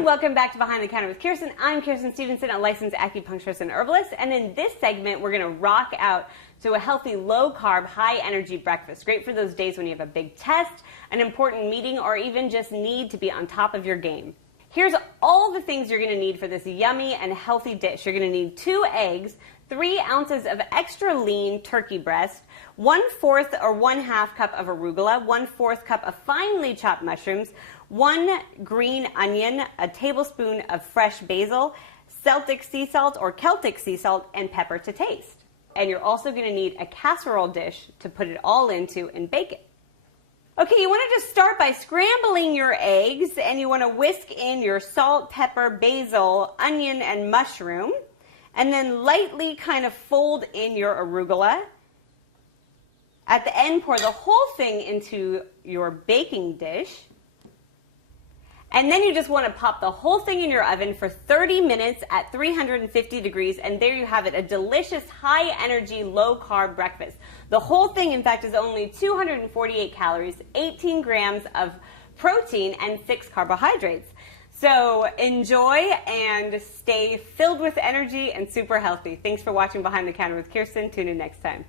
and welcome back to Behind the Counter with Kirsten. I'm Kirsten Stevenson, a licensed acupuncturist and herbalist, and in this segment we're going to rock out to a healthy, low-carb, high-energy breakfast. Great for those days when you have a big test, an important meeting, or even just need to be on top of your game. Here's all the things you're going to need for this yummy and healthy dish. You're going to need 2 eggs, 3 ounces of extra lean turkey breast, 1/4 or 1/2 cup of arugula, 1/4 cup of finely chopped mushrooms, 1 green onion, a tablespoon of fresh basil, Celtic sea salt or Celtic sea salt, and pepper to taste. And you're also going to need a casserole dish to put it all into and bake it. Okay, you want to just start by scrambling your eggs, and you want to whisk in your salt, pepper, basil, onion, and mushroom, and then lightly kind of fold in your arugula. At the end, pour the whole thing into your baking dish. And then you just want to pop the whole thing in your oven for 30 minutes at 350 degrees, and there you have it, a delicious, high-energy, low-carb breakfast. The whole thing, in fact, is only 248 calories, 18 grams of protein, and 6 carbohydrates. So enjoy and stay filled with energy and super healthy. Thanks for watching Behind the Counter with Kirsten. Tune in next time.